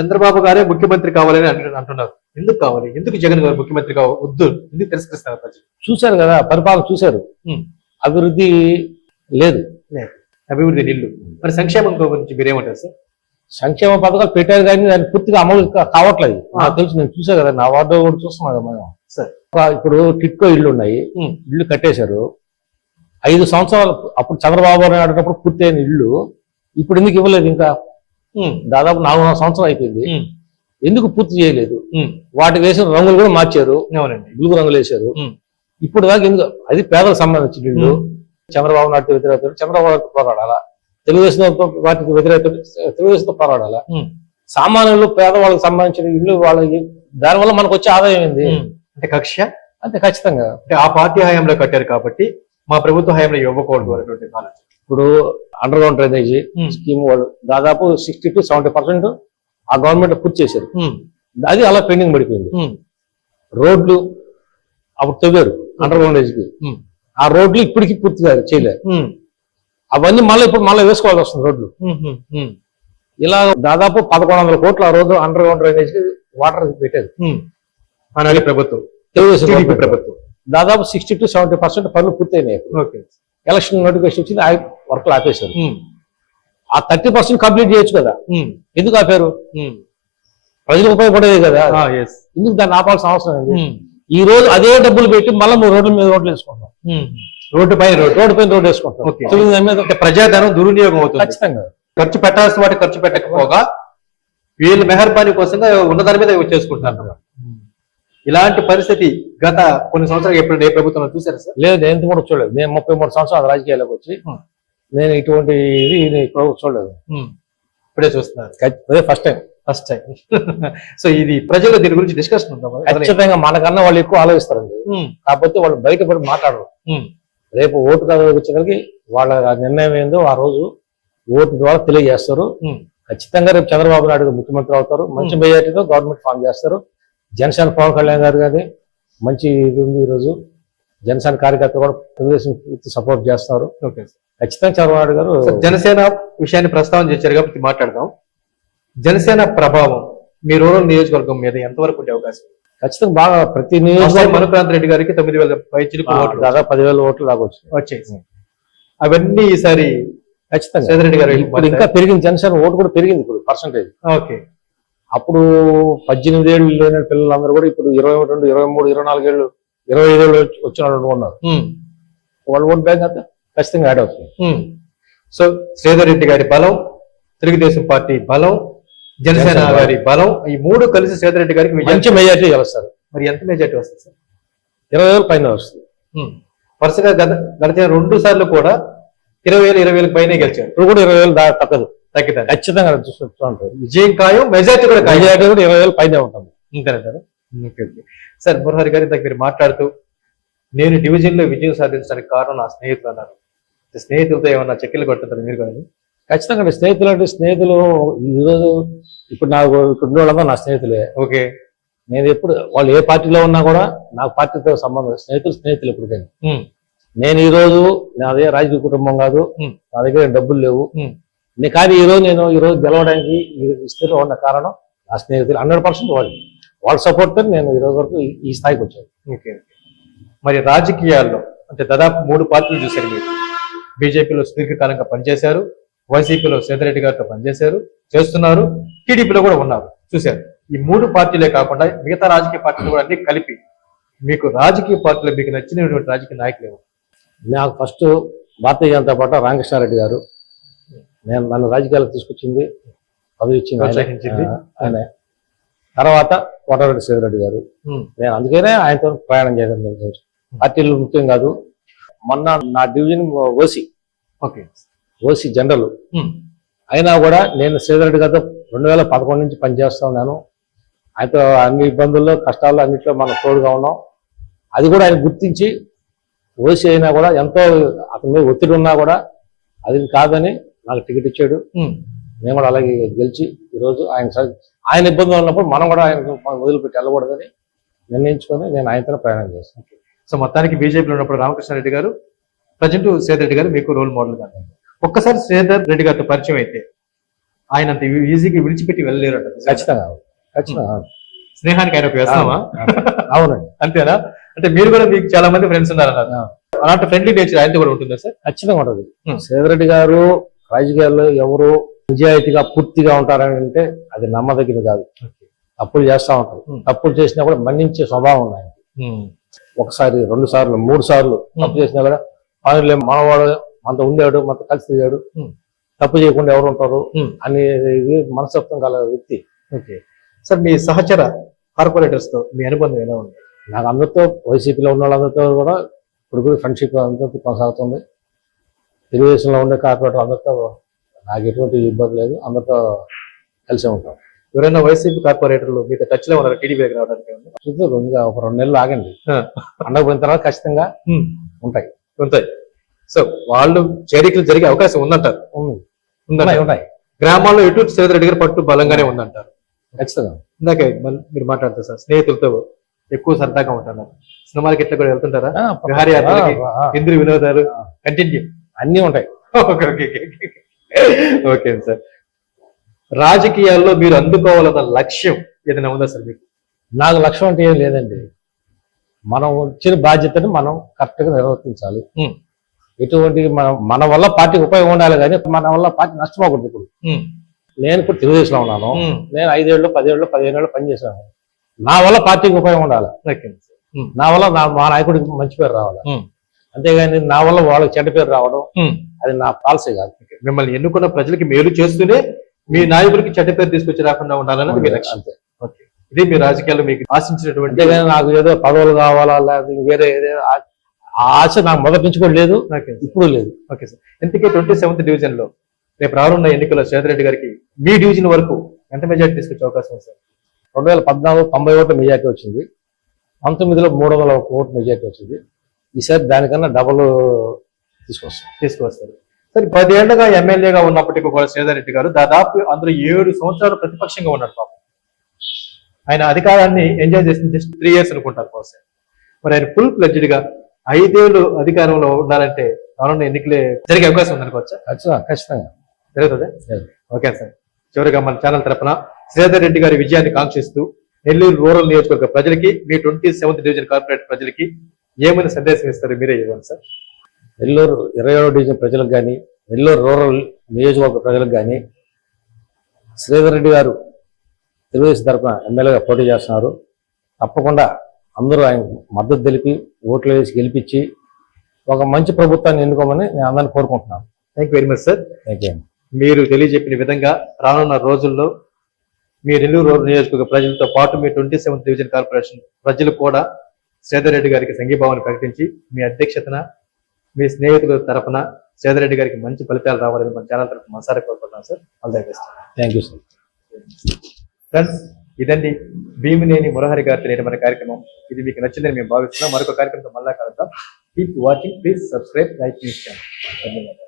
చంద్రబాబు గారే ముఖ్యమంత్రి కావాలని అంటు- అంటున్నారు. ఎందుకు కావాలి? ఎందుకు జగన్ గారు ముఖ్యమంత్రి కావాలి వద్దు? ఎందుకు తిరస్కరిస్తారు ప్రజలు? చూశారు కదా పరిపాలన చూశారు. అభివృద్ధి లేదు. అభివృద్ధి నిల్లు మరి సంక్షేమం గురించి మీరేమంటారు సార్? సంక్షేమ పథకాలు పెట్టారు కానీ దాన్ని పూర్తిగా అమలు కావట్లేదు. నాకు తెలుసు నేను చూసా కదా నా వార్డు కూడా చూస్తున్నాం కదా మనం. ఇప్పుడు టిట్కో ఇల్లు ఉన్నాయి. ఇల్లు కట్టేశారు. ఐదు సంవత్సరాలు అప్పుడు చంద్రబాబు నాయుడు పూర్తయిన ఇల్లు. ఇప్పుడు ఎందుకు ఇవ్వలేదు ఇంకా. దాదాపు నాలుగున్నర సంవత్సరం అయిపోయింది. ఎందుకు పూర్తి చేయలేదు. వాటికి వేసిన రంగులు కూడా మార్చారు. అవునండి. బులుగు రంగులు వేశారు. ఇప్పుడు దాకా ఎందుకు? అది పేదలకు సంబంధించిన ఇల్లు ఉమ్. చంద్రబాబు నాయుడు వ్యతిరేక చంద్రబాబు నాయుడు పోరాడాలా? తెలుగుదేశం పార్టీకి వ్యతిరేక తెలుగుదేశంతో పోరాడాలా. సామాన్యులు పేదవాళ్ళకి సంబంధించిన ఇల్లు వాళ్ళకి దానివల్ల మనకు వచ్చే ఆదాయం ఏంది. అంటే కక్ష? అంతే ఖచ్చితంగా. అంటే ఆ పార్టీ హయాంలో కట్టారు కాబట్టి మా ప్రభుత్వ హయాంలో ఇవ్వకూడదు అనేటువంటి ఆలోచన ఇప్పుడు అండర్ గ్రౌండ్ డ్రైనేజీ. స్కీమ్ వాళ్ళు దాదాపు సిక్స్టీ టు సెవెంటీ పర్సెంట్ ఆ గవర్నమెంట్ పూర్తి చేశారు. అది అలా పెండింగ్ పడిపోయింది. రోడ్లు అప్పుడు తవ్వారు అండర్ గ్రౌండ్కి. ఆ రోడ్లు ఇప్పటికి పూర్తిగా చేయలేరు ఉమ్. అవన్నీ మళ్ళీ ఇప్పుడు మళ్ళీ వేసుకోవాల్సి వస్తుంది రోడ్లు. ఇలా దాదాపు పదకొండు వందల కోట్లు ఆ రోజు అండర్ గ్రౌండ్ డ్రైనేజ్కి వాటర్ పెట్టారు ప్రభుత్వం తెలుగుదేశం. ప్రభుత్వం దాదాపు సిక్స్టీ టు సెవెంటీ పర్సెంట్ పనులు పూర్తయినాయి ఓకే ఎలక్షన్ నోటిఫికేషన్ వచ్చింది ఆ వర్క్లు ఆపేశారు. ఆ థర్టీ పర్సెంట్ కంప్లీట్ చేయొచ్చు కదా. ఎందుకు ఆపారు. ప్రజలకు ఉపయోగపడేది కదా. ఎందుకు దాన్ని ఆపాల్సిన అవసరం ఉమ్. ఈ రోజు అదే డబ్బులు పెట్టి మళ్ళీ రోడ్ల మీద రోడ్లు వేసుకుంటాం. రోడ్డు పైన రోడ్డు రోడ్డు పైన రోడ్డు వేసుకుంటాం ప్రజాధనం దుర్వినియోగం అవుతుంది ఖచ్చితంగా ఖర్చు పెట్టాల్సిన వాటి ఖర్చు పెట్టకపోగా వీళ్ళు మెహర్బానీ కోసంగా ఉన్న దాని మీద చేసుకుంటున్నారు ఇలాంటి పరిస్థితి గత కొన్ని సంవత్సరాలు ఎప్పుడు ఏ ప్రభుత్వంలో చూసారు సార్? లేదు నేను కూడా చూడలేదు. నేను ముప్పై మూడు సంవత్సరాలు రాజకీయాల్లోకి వచ్చి. నేను ఇటువంటి ఇది చూడలేదు. ఇప్పుడే చూస్తున్నారు. అదే first time first time so ఇది ప్రజలు దీని గురించి డిస్కషన్ ఉందా? ఖచ్చితంగా మనకన్నా వాళ్ళు ఎక్కువ ఆలోచిస్తారండి. కాకపోతే వాళ్ళు బయటపడి మాట్లాడరు. రేపు ఓటు కాదు వచ్చేసరికి వాళ్ళ నిర్ణయం ఏందో ఆ రోజు ఓటు ద్వారా తెలియజేస్తారు. ఖచ్చితంగా రేపు చంద్రబాబు నాయుడు ముఖ్యమంత్రి అవుతారు. మంచి మెజార్టీతో గవర్నమెంట్ ఫామ్ చేస్తారు. జనసేన పవన్ కళ్యాణ్ గారు కానీ మంచి ఇది ఉంది ఈరోజు జనసేన కార్యకర్తలు కూడా తెలుగుదేశం సపోర్ట్ చేస్తారు. Okay sir. ఖచ్చితంగా చంద్రబాబు గారు జనసేన విషయాన్ని ప్రస్తావన చేశారు కాబట్టి మాట్లాడదాం. జనసేన ప్రభావం మీ రూరల్ నియోజకవర్గం మీద ఎంతవరకు ఉండే అవకాశం? ఖచ్చితంగా బాగా ప్రతి నియోజకవర్గం మనుక్రాంత్ రెడ్డి గారికి తొమ్మిది వేల ఓట్లు దాదాపు పదివేల ఓట్లు దాకా వచ్చినాయి వచ్చాయి అవన్నీ ఈసారి ఖచ్చితంగా. సేదరెడ్డి గారు ఇప్పుడు ఇంకా పెరిగింది. జనసేన ఓటు కూడా పెరిగింది ఇప్పుడు పర్సంటేజ్ ఓకే. అప్పుడు పద్దెనిమిది ఏళ్ళు లేని పిల్లలందరూ కూడా ఇప్పుడు ఇరవై రెండు ఇరవై మూడు ఇరవై నాలుగు ఏళ్ళు ఇరవై ఐదు ఏళ్ళు వచ్చిన వాళ్ళు ఉన్నారు వాళ్ళ ఓట్ బ్యాంక్ అంతా ఖచ్చితంగా యాడ్ అవుతుంది. సో శ్రీధర్ రెడ్డి గారి బలం తెలుగుదేశం పార్టీ బలం జనసేన గారి బలం ఈ మూడు కలిసి శ్రీధర్ రెడ్డి గారికి మంచి మెజార్టీ గెలుస్తారు. మరి ఎంత మెజార్టీ వస్తుంది సార్? ఇరవై వేలు పైన వస్తుంది. వరుసగా గత గడిచిన రెండు సార్లు కూడా ఇరవై వేలు ఇరవై వేలకు పైనే గెలిచారు. ఇప్పుడు కూడా ఇరవై వేలు దా తగ్గదు. తగ్గుతారు. ఖచ్చితంగా చూస్తూ ఉంటారు. విజయం ఖాయం మెజార్టీ కూడా మెజార్టీ కూడా ఇరవై వేలు పైనే ఉంటుంది. ఓకే ఓకే సార్ మురహరి గారి మీరు మాట్లాడుతూ నేను డివిజన్లో విజయం సాధించడానికి కారణం నా స్నేహితులు అన్నారు. స్నేహితులతో ఏమన్నా చెక్కిలు కొట్టుతారు మీరు కానీ? ఖచ్చితంగా. స్నేహితులు అంటే స్నేహితులు ఈరోజు ఇప్పుడు నాకు ఇప్పుడు వాళ్ళందరూ నా స్నేహితులే. ఓకే. నేను ఎప్పుడు వాళ్ళు ఏ పార్టీలో ఉన్నా కూడా నాకు పార్టీతో సంబంధం. స్నేహితులు స్నేహితులు ఎప్పటికైనా నేను ఈ రోజు నాదే రాజకీయ కుటుంబం కాదు. నా దగ్గర డబ్బులు లేవు. ఉమ్. నే- కానీ ఈ రోజు నేను ఈ రోజు గెలవడానికి ఈ స్థితిలో ఉన్న కారణం నా స్నేహితులు హండ్రెడ్ పర్సెంట్ వాళ్ళు. వాళ్ళ సపోర్ట్తో నేను ఈ రోజు వరకు ఈ- స్థాయికి వచ్చాను. ఓకే మరి రాజకీయాల్లో అంటే దాదాపు మూడు పార్టీలు చూశారు మీరు. బీజేపీలో సుదీర్ఘకాలంగా పనిచేశారు వైసీపీలో సేదరెడ్డి గారితో పనిచేశారు చేస్తున్నారు టీడీపీలో కూడా ఉన్నారు చూశారు. ఈ మూడు పార్టీలే కాకుండా మిగతా రాజకీయ పార్టీలు కూడా అన్ని కలిపి మీకు రాజకీయ పార్టీలో మీకు నచ్చినటువంటి రాజకీయ నాయకులు నాకు ఫస్ట్ భారతీయ జనతా పార్టీ రామకృష్ణారెడ్డి గారు నేను నన్ను రాజకీయాలకు తీసుకొచ్చింది పదవి ఇచ్చింది ఆయన. తర్వాత కోటారెడ్డి శివరెడ్డి గారు. నేను అందుకనే ఆయనతో ప్రయాణం చేయడం జరిగింది. పార్టీలు ముఖ్యం కాదు. మొన్న నా division OC okay. OC general. అయినా కూడా నేను శ్రీధరెడ్డి గారితో రెండు వేల పదకొండు నుంచి పనిచేస్తా ఉన్నాను. ఆయనతో అన్ని ఇబ్బందుల్లో కష్టాల్లో అన్నింటిలో మనం తోడుగా ఉన్నాం. అది కూడా ఆయన గుర్తించి ఓసీ అయినా కూడా ఎంతో అతని మీద ఒత్తిడి ఉన్నా కూడా అది కాదని నాకు టికెట్ ఇచ్చాడు. నేను కూడా అలాగే గెలిచి ఈరోజు ఆయన ఆయన ఇబ్బందులు ఉన్నప్పుడు మనం కూడా ఆయన వదిలిపెట్టి వెళ్ళకూడదని నిర్ణయించుకొని నేను ఆయనతో ప్రయాణం చేస్తాను సో మొత్తానికి బీజేపీలో ఉన్నప్పుడు రామకృష్ణారెడ్డి గారు ప్రజెంట్ సేదర్ రెడ్డి గారు మీకు రోల్ మోడల్గా ఒక్కసారి శ్రీధర్ రెడ్డి గారితో పరిచయం అయితే ఆయన అంత ఈజీగా విడిచిపెట్టి వెళ్ళలేరు ఖచ్చితంగా ఖచ్చితంగా స్నేహానికి ఆయన వ్యసనమా? అవునండి. అంతేనా? అంటే మీరు కూడా మీకు చాలా మంది ఫ్రెండ్స్ ఉన్నారు అలాంటి ఫ్రెండ్లీ నేచర్ ఆయనతో కూడా ఉంటుందా సార్? ఖచ్చితంగా ఉంటుంది. సేదరెడ్డి గారు రాజకీయాల్లో ఎవరు నిజాయితీగా పూర్తిగా ఉంటారని అంటే అది నమ్మదగినది కాదు. తప్పులు చేస్తా ఉంటారు. తప్పులు చేసినా కూడా మన్నించే స్వభావం ఉన్నాయి ఒకసారి రెండు సార్లు మూడు సార్లు తప్పు చేసినా కూడా పనులే మనవాడు మనతో ఉండేవాడు మనతో కలిసి తిరిగాడు. తప్పు చేయకుండా ఎవరు ఉంటారు. అనేది మనస్తత్వం గల వ్యక్తి. ఓకే. సార్ మీ సహచర కార్పొరేటర్స్తో మీ అనుబంధం ఎలా ఉంది? నాకు అందరితో వైసీపీలో ఉన్న వాళ్ళందరితో కూడా ఇప్పుడు కూడా ఫ్రెండ్షిప్ అందరితో కొనసాగుతుంది. తెలుగుదేశంలో ఉండే కార్పొరేటర్ అందరితో నాకు ఎటువంటి ఇబ్బంది లేదు. అందరితో కలిసి ఉంటాం. ఎవరైనా వైసీపీ కార్పొరేటర్లు మీతో లో ఉన్నారు టీడీపీకి రావడానికి? చూస్తే ఇంకా ఒక రెండు నెలలు ఆగండి. ఆ. పండగ పోయిన తర్వాత ఖచ్చితంగా. ఉంటాయి. ఉంటాయి. సో వాళ్ళు చేరికలు జరిగే అవకాశం ఉందంటారు? ఉన్నాయి ఉన్నాయి గ్రామాల్లో ఎటు శ్రీధర్ రెడ్డి గారు పట్టు బలంగానే ఉందంటారు? ఖచ్చితంగా. ఇందాకే మీరు మాట్లాడతారు సార్ స్నేహితులతో ఎక్కువ సరదాగా ఉంటున్నారు సినిమాలకి ఎట్లా కూడా వెళ్తుంటారా? విహారయాత్రలకి ఇంద్రు వినోదాలు కంటిన్యూ. అన్నీ ఉంటాయి. Okay okay okay sir. రాజకీయాల్లో మీరు అందుకోవాలన్న లక్ష్యం ఏదైనా ఉందా సార్ మీకు? నాకు లక్ష్యం అంటే ఏం లేదండి. మనం వచ్చిన బాధ్యతని మనం కరెక్ట్గా నిర్వర్తించాలి. ఎటువంటి మన మన వల్ల పార్టీకి ఉపయోగం ఉండాలి కానీ మన వల్ల పార్టీ నష్టపోకూడదు ఇప్పుడు. ఉమ్, నేను ఇప్పుడు తెలుగుదేశంలో ఉన్నాను. నేను ఐదేళ్ళు పదేళ్ళు పదిహేను ఏళ్ళు పనిచేశాను నా వల్ల పార్టీకి ఉపయోగం ఉండాలి. నా వల్ల నా మా నాయకుడికి మంచి పేరు రావాలి. అంతేగాని నా వల్ల వాళ్ళకి చెడ్డ పేరు రావడం. అది నా పాలసీ కాదు. మిమ్మల్ని ఎన్నుకున్న ప్రజలకి మేలు చేస్తూనే మీ నాయకుడికి చెడ్డ పేరు తీసుకొచ్చి రాకుండా ఉండాలన్నది మీ లక్ష్యం. ఇదే మీ రాజకీయాల్లో మీకు ఆశించినటువంటి అంతేగాని నాకు ఏదో పదవులు కావాలా లేదా వేరే ఏదో ఆశ నాకు మొదటి నుంచి కూడా లేదు. ఇప్పుడు లేదు. Okay sir. ఇంతకీ ట్వంటీ సెవెంత్ డివిజన్లో రేపు రానున్న ఎన్నికల్లో రెడ్డి గారికి మీ డివిజన్ వరకు ఎంత మెజార్టీ తీసుకొచ్చే అవకాశం ఉంది సార్? రెండు వేల పద్నాలుగు తొంభై ఓట్ల మెజార్టీ వచ్చింది. పంతొమ్మిదిలో మూడు వందల ఒక ఓటు మెజార్టీ వచ్చింది. ఈసారి దానికన్నా డబల్ తీసుకొస్తాం తీసుకువస్తారు సరే పదేళ్ళుగా ఎమ్మెల్యేగా ఉన్నప్పటికీ కూడా రెడ్డి గారు దాదాపు అందులో ఏడు సంవత్సరాలు ప్రతిపక్షంగా ఉన్నాడు పాపం. ఆయన అధికారాన్ని ఎంజాయ్ చేసిన జస్ట్ త్రీ ఇయర్స్ అనుకుంటారు బహుశా మరి ఆయన ఫుల్ ప్లెడ్జ్డ్గా ఐదేళ్ళు అధికారంలో ఉండాలంటే రానున్న ఎన్నికలే జరిగే అవకాశం ఉందనుకోవచ్చా ఖచ్చితంగా ఖచ్చితంగా. జరుగుతుంది? జరుగుతుంది. Okay sir. చివరిగా మన ఛానల్ తరపున శ్రీధర్ రెడ్డి గారి విజయాన్ని కాంక్షిస్తూ నెల్లూరు రూరల్ నియోజకవర్గ ప్రజలకి మీ ట్వంటీ సెవెంత్ డివిజన్ కార్పొరేట్ ప్రజలకి ఏమైనా సందేశం ఇస్తారు మీరే ఇవ్వండి సార్. నెల్లూరు ఇరవై ఏడో డివిజన్ ప్రజలకు కానీ నెల్లూరు రూరల్ నియోజకవర్గ ప్రజలకు కానీ శ్రీధర్ రెడ్డి గారు తెలుగుదేశం తరఫున ఎమ్మెల్యేగా పోటీ చేస్తున్నారు. తప్పకుండా అందరూ ఆయన మద్దతు తెలిపి ఓట్లు వేసి గెలిపించి ఒక మంచి ప్రభుత్వాన్ని ఎన్నుకోమని నేను అందరిని కోరుకుంటున్నాను. Thank very much sir thank you మీరు తెలియజెప్పిన విధంగా రానున్న రోజుల్లో మీ నెల్లూరు రూరల్ నియోజకవర్గ ప్రజలతో పాటు మీ ట్వంటీ సెవెంత్ డివిజన్ కార్పొరేషన్ ప్రజలు కూడా శ్రీధర్ రెడ్డి గారికి సంఘీభావాన్ని ప్రకటించి మీ అధ్యక్షతన మీ స్నేహితుల తరపున శ్రీధర్ రెడ్డి గారికి మంచి ఫలితాలు రావాలని మన ఛానల్ తరఫున మనసారి కోరుకుంటున్నాం sir. All the best. Thank you sir friends ఇదండి భీమినేని మురహరి గారితో నేటి మన కార్యక్రమం. ఇది మీకు నచ్చిందని మేము భావిస్తున్నాం. మరొక కార్యక్రమంతో మళ్ళా కలుద్దాం. Keep watching please subscribe like news channel ధన్యవాదాలు.